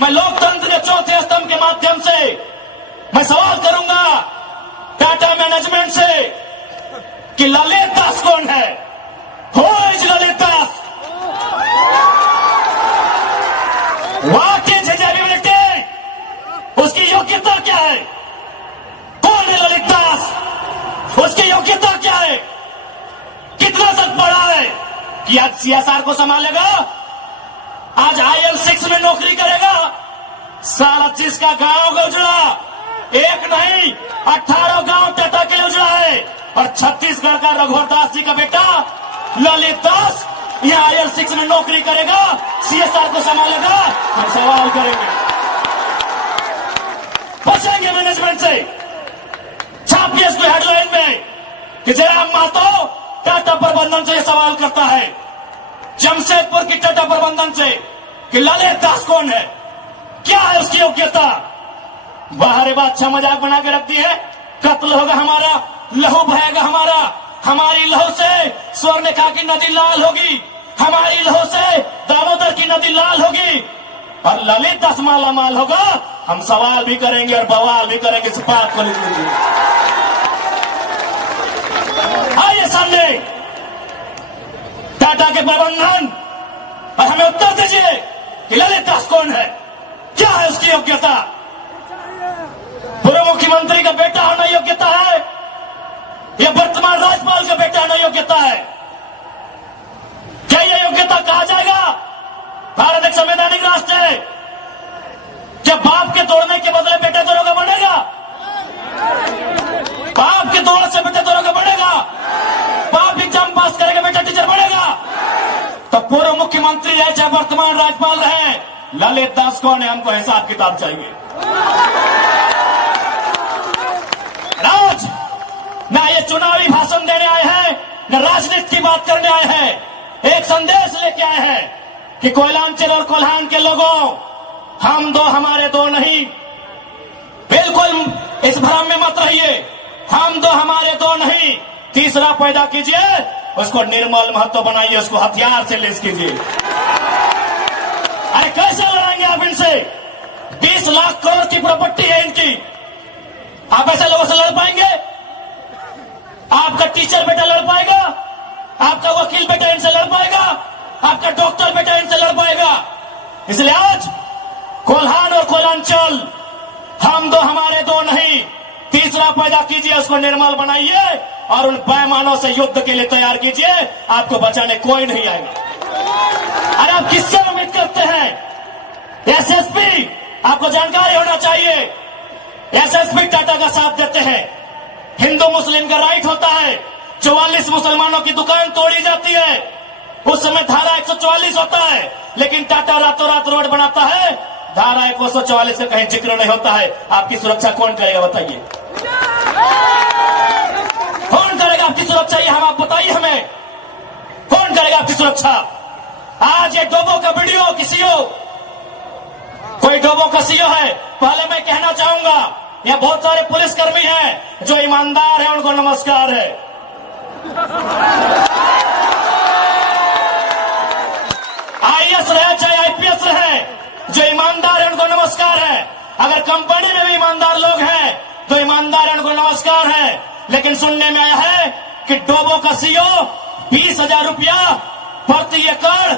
मैं लोकतंत्र के चौथे स्तंभ के माध्यम से मैं सवाल करूंगा टाटा मैनेजमेंट से कि ललित दास कौन है? Who is Lalit Das? What is his ability? उसकी योग्यता क्या है? कौन है ललित दास? उसकी योग्यता क्या है? कितना तक पढ़ा है कि आज सीएसआर को संभालेगा? आज IL6 में नौकरी करेगा? सारा चीज का गांव का उजड़ा, एक नहीं 18 गांव टाटा के लिए उजड़ा है। और छत्तीसगढ़ का रघुवर दास जी का बेटा ललित दास यहाँ IL6 में नौकरी करेगा, सीएसआर को संभालेगा। हम सवाल करेंगे, बचेंगे मैनेजमेंट से। छापिए इसको हेडलाइन में कि जयराम महतो टाटा प्रबंधन से यह सवाल करता है, जमशेदपुर की टाटा प्रबंधन से, कि ललित दास कौन है, क्या है उसकी योग्यता। बाहर बात अच्छा मजाक बना के रखती है, कत्ल होगा हमारा, लहू बहेगा हमारा, हमारी लहू से स्वर्णरेखा की नदी लाल होगी, हमारी लहू से दामोदर की नदी लाल होगी, और ललित दास माला माल होगा। हम सवाल भी करेंगे और बवाल भी करेंगे इस बात को लीजिए। आइए सामने टाटा के प्रबंधन और हमें उत्तर दीजिए कि ललित दास कौन है, क्या है उसकी योग्यता। पूर्व मुख्यमंत्री का बेटा होना योग्यता है या वर्तमान राज्यपाल का बेटा होना योग्यता है? क्या यह योग्यता कहा जाएगा? भारत एक संवैधानिक राष्ट्र है। क्या बाप के तोड़ने के बदले बेटे दरोगा बनेगा? बाप के तोड़ने से बेटे दरोगा बनेगा? बाप एग्जाम पास करेगा, बेटा टीचर बनेगा? तो पूर्व मुख्यमंत्री रहे चाहे वर्तमान राज्यपाल रहे, ललित दास कौन है, हमको हिसाब किताब चाहिए। राज ना ये चुनावी भाषण देने आए हैं, न राजनीति की बात करने आए हैं। एक संदेश लेके आए हैं कि कोयलांचल और कोल्हान के लोगों, हम दो हमारे दो नहीं। बिल्कुल इस भ्रम में मत रहिए, हम दो हमारे दो नहीं। तीसरा पैदा कीजिए, उसको निर्मल महतो बनाइए, उसको हथियार से लेस कीजिए। अरे कैसे लड़ेंगे आप इनसे? 20 लाख करोड़ की प्रॉपर्टी है इनकी, आप ऐसे लोगों से लड़ पाएंगे? आपका टीचर बेटा लड़ पाएगा? आपका वकील बेटा इनसे लड़ पाएगा? आपका डॉक्टर बेटा इनसे लड़ पाएगा? इसलिए आज कोल्हान और कोयलांचल, हम दो हमारे दो नहीं। तीसरा पैदा कीजिए, उसको निर्मल बनाइए और उन पैमानों से युद्ध के लिए तैयार कीजिए। आपको बचाने कोई नहीं आएगा। अरे आप किससे उम्मीद करते हैं? एसएसपी, आपको जानकारी होना चाहिए, एसएसपी टाटा का साथ देते हैं। हिंदू मुस्लिम का राइट होता है, 44 मुसलमानों की दुकान तोड़ी जाती है, उस समय धारा 144 होता है, लेकिन टाटा रातों रात रोड बनाता है, धारा 144 का कहीं जिक्र नहीं होता है। आपकी सुरक्षा कौन करेगा बताइए? कौन करेगा आपकी सुरक्षा? ये हम आप बताइए हमें, कौन करेगा आपकी सुरक्षा? आज ये डोबो का वीडियो किसी हो, कोई डोबो का सीओ है, पहले मैं कहना चाहूंगा यहाँ बहुत सारे पुलिसकर्मी हैं जो ईमानदार हैं, उनको नमस्कार है। आईएएस रहे चाहे आईपीएस रहे, जो ईमानदार है उनको नमस्कार है। अगर कंपनी में भी ईमानदार लोग हैं तो ईमानदार है, उनको नमस्कार है। लेकिन सुनने में आया है कि डोबो का सीओ 20,000 रुपया प्रति एकड़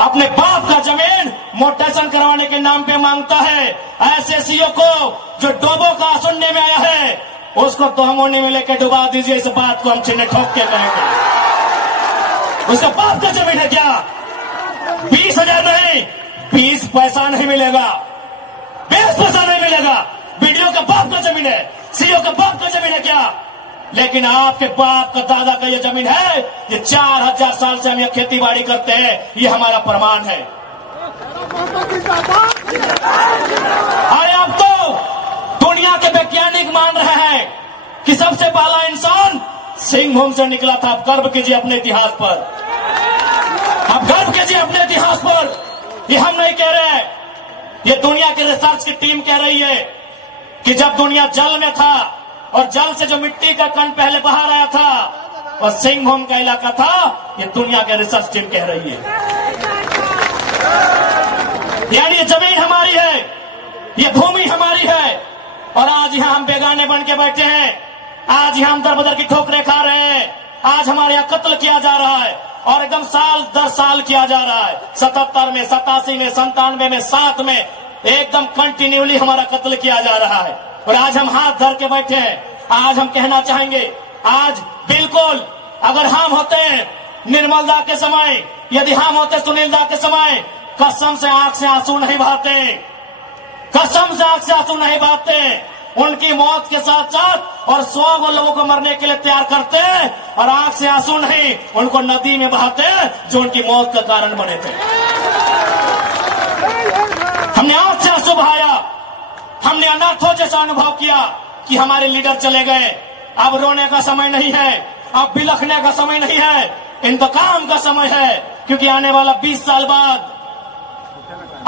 अपने बाप का जमीन मोटेशन करवाने के नाम पे मांगता है। ऐसे सीओ को जो डोबो का सुनने में आया है, उसको तोहमोने में लेकर डुबा दीजिए। इस बात को हम चिन्ह ठोक के कहेंगे। उसका बाप का जमीन है क्या? 20,000 नहीं, 20 पैसा नहीं मिलेगा, 20 पैसा नहीं मिलेगा। वीडियो का बाप का जमीन है, सीओ का बाप का जमीन है क्या? लेकिन आपके बाप का दादा का ये जमीन है, ये 4000 साल से हम ये खेती बाड़ी करते हैं, ये हमारा प्रमाण है। अरे अब तो दुनिया के वैज्ञानिक मान रहे हैं कि सबसे पहला इंसान सिंहभूम से निकला था। आप गर्व कीजिए अपने इतिहास पर, आप गर्व कीजिए अपने इतिहास पर। ये हम नहीं कह रहे हैं, ये दुनिया की रिसर्च की टीम कह रही है कि जब दुनिया जल में था और जल से जो मिट्टी का कण पहले बाहर आया था और सिंहभूम का इलाका था, ये दुनिया की रिसर्च टीम कह रही है। यानी ये जमीन हमारी है, ये भूमि हमारी है। और आज यहाँ हम बेगाने बन के बैठे हैं, आज यहाँ हम दर बदर की ठोकरें खा रहे हैं, आज हमारे यहाँ कत्ल किया जा रहा है और एकदम साल दर साल किया जा रहा है। 77 में, 87 में, 97 में, 7 में एकदम कंटिन्यूली हमारा कत्ल किया जा रहा है। और आज हम हाथ धर के बैठे हैं। आज हम कहना चाहेंगे, आज बिल्कुल अगर हम होते निर्मल दा के समय, यदि हम होते सुनील दा के समय, कसम से आंख से आंसू नहीं बहाते, कसम से आंख से आंसू नहीं बहाते। उनकी मौत के साथ साथ और 100 लोगों को मरने के लिए तैयार करते और आंख से आंसू नहीं उनको नदी में बहाते जो उनकी मौत का कारण बने थे। हमने आंख से आंसू बहाया, हमने अनाथों जैसा अनुभव किया कि हमारे लीडर चले गए। अब रोने का समय नहीं है, अब बिलखने का समय नहीं है, इंतकाम का समय है। क्योंकि आने वाला 20 साल बाद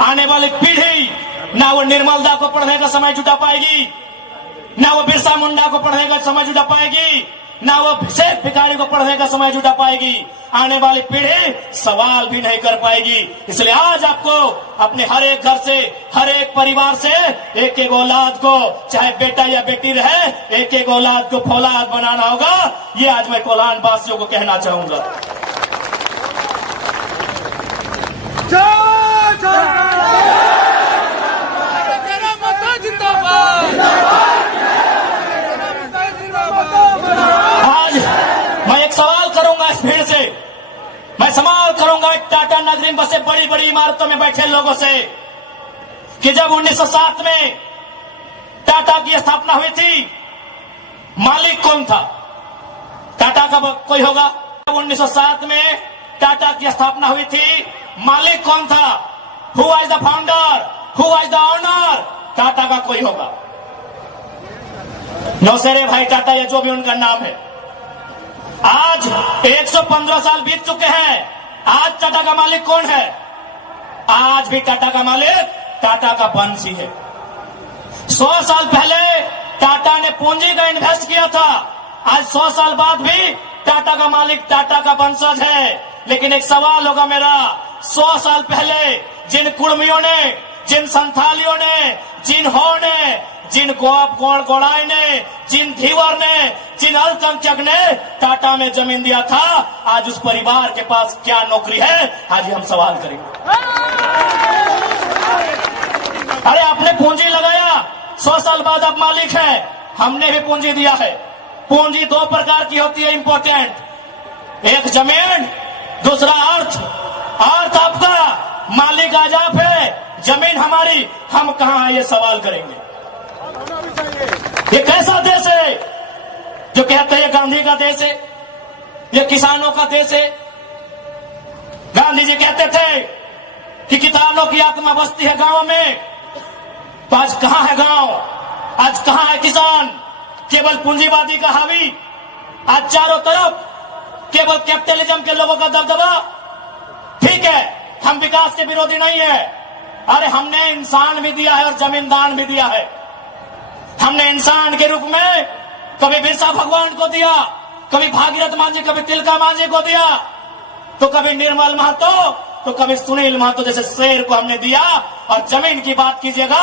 आने वाली पीढ़ी ना वो निर्मल दा को पढ़ने का समय जुटा पाएगी, ना वो बिरसा मुंडा को पढ़ने का समय जुटा पाएगी, ना वो शेख भिखारी को पढ़ने का समय जुटा पाएगी। आने वाली पीढ़ी सवाल भी नहीं कर पाएगी। इसलिए आज आपको अपने हर एक घर से, हर एक परिवार से एक एक औलाद को, चाहे बेटा या बेटी रहे, एक एक औलाद को फौलाद बनाना होगा। ये आज मैं कोलान वासियों को कहना चाहूंगा। आज मैं एक सवाल करूंगा इस भीड़ से, मैं सवाल करूंगा टाटा नगरी में बसे बड़ी बड़ी इमारतों में बैठे लोगों से कि जब 1907 में टाटा की स्थापना हुई थी, मालिक कौन था? टाटा का कोई होगा? 1907 में टाटा की स्थापना हुई थी, मालिक कौन था? Who was the founder? Who was the owner? Tata का कोई होगा? नौसेरे भाई टाटा या जो भी उनका नाम है। आज 115 साल बीत चुके हैं, आज टाटा का मालिक कौन है? आज भी टाटा का मालिक टाटा का वंशी है। 100 साल पहले टाटा ने पूंजी का इन्वेस्ट किया था, आज 100 साल बाद भी टाटा का मालिक टाटा का वंशज है। लेकिन एक सवाल होगा मेरा, 100 साल पहले जिन कुर्मियों ने, जिन संथालियों ने, जिन हो ने, जिन गोड़ाई ने, जिन धीवर ने, जिन अल्पसंख्यक ने टाटा में जमीन दिया था, आज उस परिवार के पास क्या नौकरी है? आज हम सवाल करेंगे। अरे आपने पूंजी लगाया, 100 साल बाद आप मालिक है, हमने भी पूंजी दिया है। पूंजी 2 प्रकार की होती है इंपॉर्टेंट, एक जमीन, दूसरा अर्थ। अर्थ आपका, मालिक आज आप है, जमीन हमारी, हम कहां है? ये सवाल करेंगे। ये कैसा देश है जो कहते हैं ये गांधी का देश है, ये किसानों का देश है? गांधी जी कहते थे कि किसानों की आत्मा बसती है गांव में, तो आज कहां है गांव? आज कहां है किसान? केवल पूंजीवादी का हावी, आज चारों तरफ केवल कैपिटलिज्म के लोगों का दबदबा। ठीक है, हम विकास के विरोधी नहीं है। अरे हमने इंसान भी दिया है और जमीन दान भी दिया है। हमने इंसान के रूप में कभी बिरसा भगवान को दिया, कभी भागीरथ मांझी, कभी तिलका मांझी को दिया, तो कभी निर्मल महतो, तो कभी सुनील महतो जैसे शेर को हमने दिया। और जमीन की बात कीजिएगा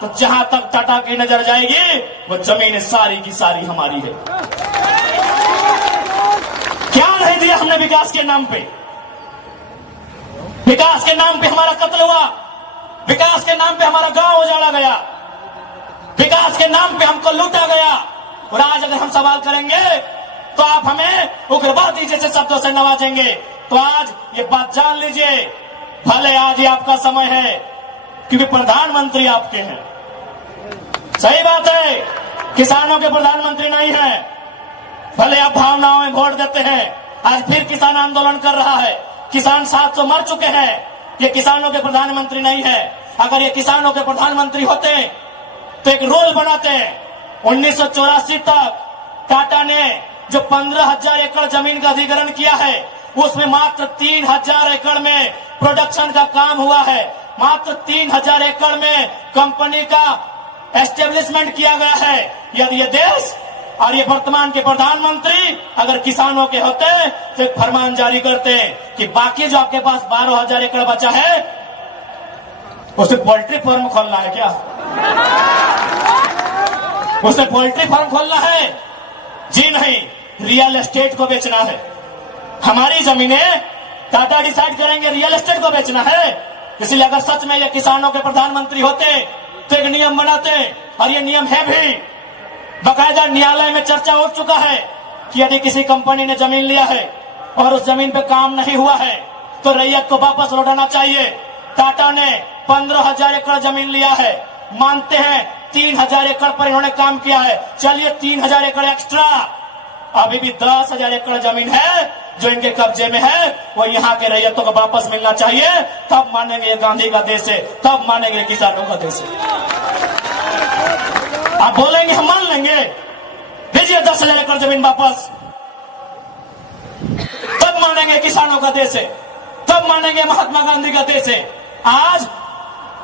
तो जहां तक टाटा की नजर जाएगी वो जमीन सारी की सारी हमारी है। क्या नहीं दिया हमने विकास के नाम पे? विकास के नाम पे हमारा कत्ल हुआ, विकास के नाम पे हमारा गांव उजाड़ा गया, विकास के नाम पे हमको लूटा गया। और आज अगर हम सवाल करेंगे तो आप हमें उग्रवादी जैसे शब्दों से नवाजेंगे। तो आज ये बात जान लीजिए, भले आज ये आपका समय है क्योंकि प्रधानमंत्री आपके हैं, सही बात है, किसानों के प्रधानमंत्री नहीं है। भले आप भावनाओं में वोट देते हैं, आज फिर किसान आंदोलन कर रहा है, किसान 700 मर चुके हैं, ये किसानों के प्रधानमंत्री नहीं है। अगर ये किसानों के प्रधानमंत्री होते तो एक रूल बनाते हैं। 1984 तक टाटा ने जो 15,000 एकड़ जमीन का अधिग्रहण किया है, उसमें मात्र 3,000 एकड़ में प्रोडक्शन का काम हुआ है, मात्र 3,000 एकड़ में कंपनी का एस्टेब्लिशमेंट किया गया है। यदि ये देश और ये वर्तमान के प्रधानमंत्री अगर किसानों के होते तो एक फरमान जारी करते कि बाकी जो आपके पास 12,000 एकड़ बचा है, उसे पोल्ट्री फार्म खोलना है क्या? उसे पोल्ट्री फार्म खोलना है? जी नहीं, रियल एस्टेट को बेचना है। हमारी जमीनें टाटा डिसाइड करेंगे, रियल एस्टेट को बेचना है। इसलिए अगर सच में ये किसानों के प्रधानमंत्री होते तो एक नियम बनाते, और ये नियम है भी, बकायदा न्यायालय में चर्चा हो चुका है कि यदि किसी कंपनी ने जमीन लिया है और उस जमीन पे काम नहीं हुआ है तो रैयत को वापस लौटाना चाहिए। टाटा ने 15,000 एकड़ जमीन लिया है, मानते हैं 3,000 एकड़ पर इन्होंने काम किया है, चलिए 3,000 एकड़ एक्स्ट्रा, अभी भी 10,000 एकड़ जमीन है जो इनके कब्जे में है, वो यहाँ के रैयतों को वापस मिलना चाहिए। तब मानेंगे ये गांधी का देश है, तब मानेंगे किसानों का देश है। आप बोलेंगे हम मान लेंगे, भेजिए 10,000 एकड़ जमीन वापस, तब मानेंगे किसानों का देश है, तब मानेंगे महात्मा गांधी का देश है। आज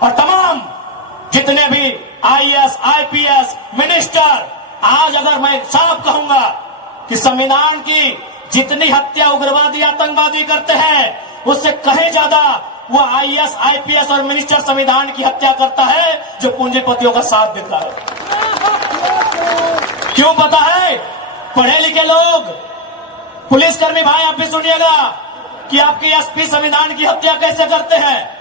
और तमाम जितने भी IAS, IPS मिनिस्टर, आज अगर मैं साफ कहूंगा कि संविधान की जितनी हत्या उग्रवादी आतंकवादी करते हैं उससे कहीं ज्यादा वो IAS, IPS और मिनिस्टर संविधान की हत्या करता है जो पूंजीपतियों का साथ देता है। क्यों पता है? पढ़े लिखे लोग, पुलिसकर्मी भाई आप भी सुनिएगा कि आपके SP संविधान की हत्या कैसे करते हैं।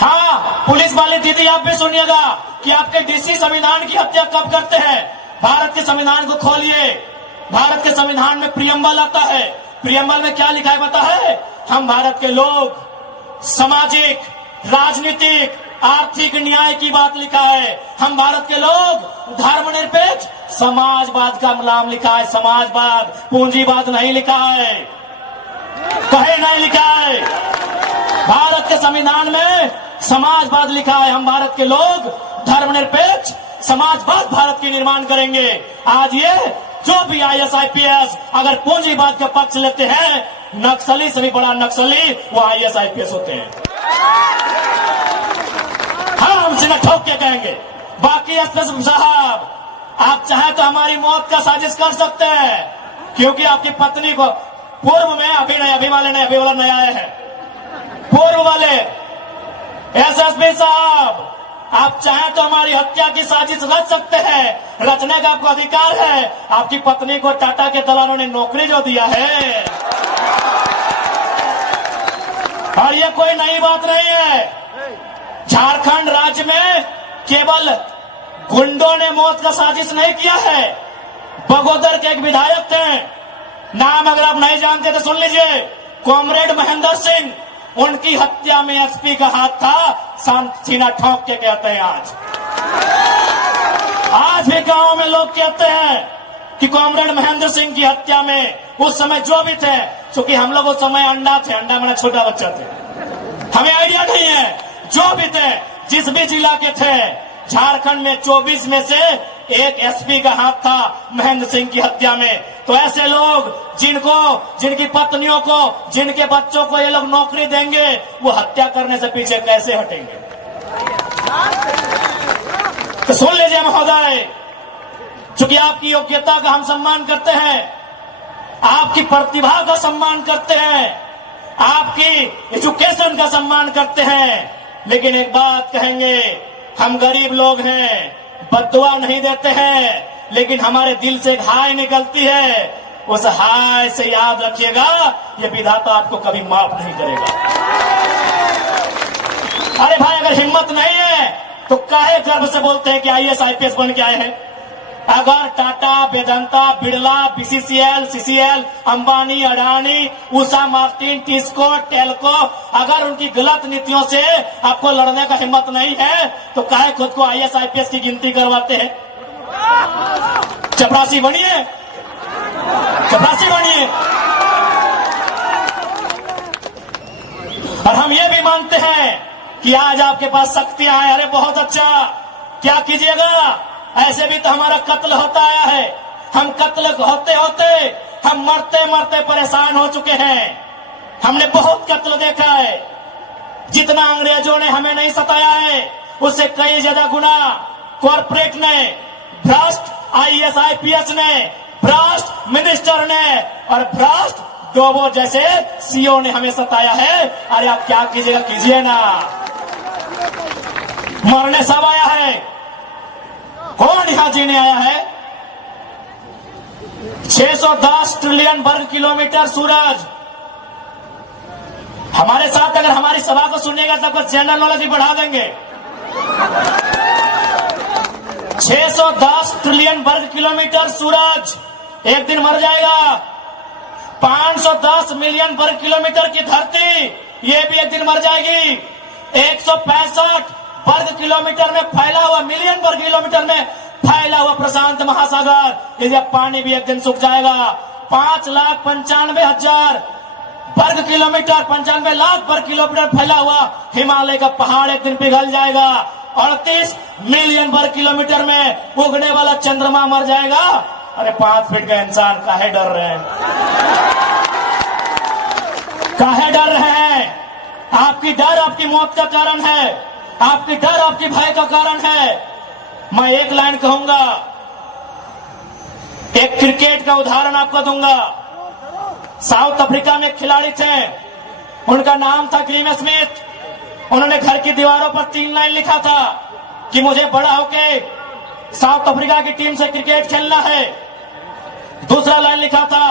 हाँ, पुलिस वाली दीदी आप भी सुनिएगा कि आपके DC संविधान की हत्या कब करते हैं। भारत के संविधान को खोलिए, भारत के संविधान में प्रियम्बल आता है। प्रियम्बल में क्या लिखा है पता है? हम भारत के लोग सामाजिक, राजनीतिक, आर्थिक न्याय की बात लिखा है। हम भारत के लोग धर्मनिरपेक्ष समाजवाद का नाम लिखा है, समाजवाद, पूंजीवाद नहीं लिखा है, कहीं नहीं लिखा है। भारत के संविधान में समाजवाद लिखा है। हम भारत के लोग धर्मनिरपेक्ष समाजवाद भारत की निर्माण करेंगे। आज ये जो भी IAS, IPS अगर पूंजीवाद का पक्ष लेते हैं, नक्सली से भी बड़ा नक्सली वो IAS, IPS होते हैं। हाँ, हम सीना ठोक के कहेंगे। बाकी SP साहब, आप चाहे तो हमारी मौत का साजिश कर सकते हैं, क्योंकि आपकी पत्नी को पूर्व में, अभी नहीं, अभी वाले नहीं, अभी वाला नया आया है, पूर्व वाले SSP साहब, आप चाहे तो हमारी हत्या की साजिश रच सकते हैं, रचने का आपको अधिकार है। आपकी पत्नी को टाटा के दलालों ने नौकरी जो दिया है, और ये कोई नई बात नहीं है। झारखंड राज्य में केवल गुंडों ने मौत का साजिश नहीं किया है। बगोदर के एक विधायक थे, नाम अगर आप नहीं जानते तो सुन लीजिए, कॉमरेड महेंद्र सिंह, उनकी हत्या में SP का हाथ था। सीना ठोक के कहते हैं आज भी गांव में लोग कहते हैं कि कॉमरेड महेंद्र सिंह की हत्या में उस समय जो भी थे, क्योंकि हम लोग उस समय अंडा थे, अंडा मेरा छोटा बच्चा थे, हमें आइडिया नहीं है, जो भी थे, जिस भी जिला के थे, झारखंड में 24 में से एक SP का हाथ था महेंद्र सिंह की हत्या में। तो ऐसे लोग जिनकी पत्नियों को, जिनके बच्चों को ये लोग नौकरी देंगे, वो हत्या करने से पीछे कैसे हटेंगे? तो सुन लीजिए महोदय, चूंकि आपकी योग्यता का हम सम्मान करते हैं, आपकी प्रतिभा का सम्मान करते हैं, आपकी एजुकेशन का सम्मान करते हैं, लेकिन एक बात कहेंगे, हम गरीब लोग हैं, बद्दुआ नहीं देते हैं, लेकिन हमारे दिल से एक हाय निकलती है। उस हाय से याद रखिएगा, ये विधाता आपको कभी माफ नहीं करेगा। अरे भाई, अगर हिम्मत नहीं है तो काहे गर्व से बोलते हैं कि IAS, IPS बन के आए हैं? अगर Tata, Vedanta, Birla, BCCL, CCL, Ambani, Adani, Usha Martin, TISCO, Telco, अगर उनकी गलत नीतियों से आपको लड़ने का हिम्मत नहीं है तो काहे खुद को IAS, IPS की गिनती करवाते हैं? चपरासी बनिए, चपरासी बनिए। और हम ये भी मानते हैं कि आज आपके पास शक्तियां हैं। अरे बहुत अच्छा, क्या कीजिएगा? ऐसे भी तो हमारा कत्ल होता आया है। हम कत्ल होते होते हम मरते मरते परेशान हो चुके हैं। हमने बहुत कत्ल देखा है। जितना अंग्रेजों ने हमें नहीं सताया है, उससे कई ज्यादा गुना कॉर्पोरेट ने, भ्रष्ट IAS, IPS ने, भ्रष्ट मिनिस्टर ने और भ्रष्ट डोबो जैसे CEO ने हमें सताया है। अरे आप क्या कीजिएगा, कीजिए ना। मरने सब आया है, कौन यहां जीने आया है? 610 ट्रिलियन वर्ग किलोमीटर सूरज। हमारे साथ अगर हमारी सभा को सुनिएगा तब कुछ जनरल नॉलेज भी बढ़ा देंगे। 610 ट्रिलियन वर्ग किलोमीटर सूरज एक दिन मर जाएगा। 510 मिलियन वर्ग किलोमीटर की धरती ये भी एक दिन मर जाएगी। 165 वर्ग किलोमीटर में फैला हुआ, मिलियन वर्ग किलोमीटर में फैला हुआ प्रशांत महासागर, इसका पानी भी एक दिन सूख जाएगा। 5,95,000 वर्ग किलोमीटर, 95 लाख वर्ग किलोमीटर फैला हुआ हिमालय का पहाड़ एक दिन पिघल जाएगा। 38 मिलियन वर्ग किलोमीटर में उगने वाला चंद्रमा मर जाएगा। अरे 5 फीट का इंसान काहे डर रहे हैं? काहे डर रहे हैं? आपकी डर आपकी मौत का कारण है, आपकी डर आपकी भय का कारण है। मैं एक लाइन कहूंगा, एक क्रिकेट का उदाहरण आपको दूंगा। साउथ अफ्रीका में एक खिलाड़ी थे, उनका नाम था ग्रीम स्मिथ। उन्होंने घर की दीवारों पर 3 लाइन लिखा था कि मुझे बड़ा होके साउथ अफ्रीका की टीम से क्रिकेट खेलना है। दूसरा लाइन लिखा था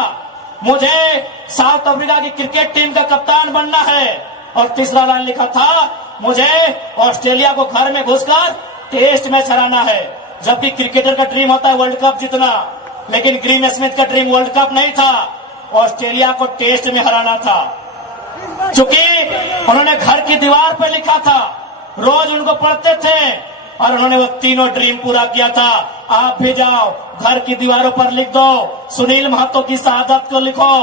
मुझे साउथ अफ्रीका की क्रिकेट टीम का कप्तान बनना है। और तीसरा लाइन लिखा था मुझे ऑस्ट्रेलिया को घर में घुसकर टेस्ट मैच हराना है। जबकि क्रिकेटर का ड्रीम होता है वर्ल्ड कप जीतना, लेकिन ग्रीम स्मिथ का ड्रीम वर्ल्ड कप नहीं था, ऑस्ट्रेलिया को टेस्ट में हराना था। चूंकि उन्होंने घर की दीवार पर लिखा था, रोज उनको पढ़ते थे और उन्होंने वो तीनों ड्रीम पूरा किया था। आप भी जाओ, घर की दीवारों पर लिख दो, सुनील महतो की शहादत को लिखो,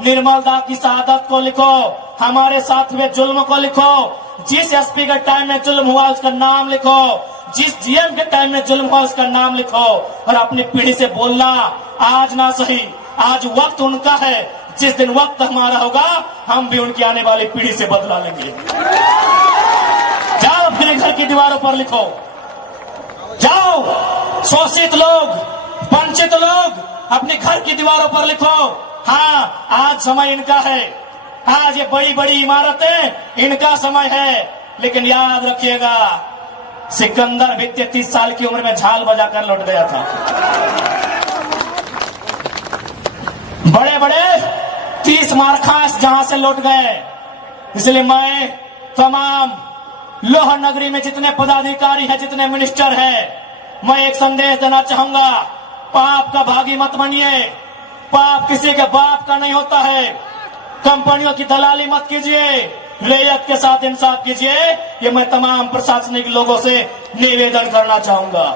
निर्मल दा की शहादत को लिखो, हमारे साथ हुए जुल्म को लिखो, जिस एसपी के टाइम में जुल्म हुआ उसका नाम लिखो, जिस जीएम के टाइम में जुल्म हुआ उसका नाम लिखो। और अपनी पीढ़ी से बोलना, आज ना सही, आज वक्त उनका है, जिस दिन वक्त हमारा होगा हम भी उनकी आने वाली पीढ़ी से बदला लेंगे। जाओ अपने घर की दीवारों पर लिखो, जाओ शोषित लोग, वंचित लोग अपने घर की दीवारों पर लिखो। हाँ, आज समय इनका है, आज ये बड़ी बड़ी इमारतें इनका समय है। लेकिन याद रखिएगा, सिकंदर भी 33 साल की उम्र में झाल बजाकर लौट गया था। बड़े बड़े 30 मारखास जहां से लौट गए। इसलिए मैं तमाम लोहा नगरी में जितने पदाधिकारी हैं, जितने मिनिस्टर हैं, मैं एक संदेश देना चाहूंगा, पाप का भागी मत बनिए। पाप किसी के बाप का नहीं होता है। कंपनियों की दलाली मत कीजिए, रैयत के साथ इंसाफ कीजिए। ये मैं तमाम प्रशासनिक लोगों से निवेदन करना चाहूंगा।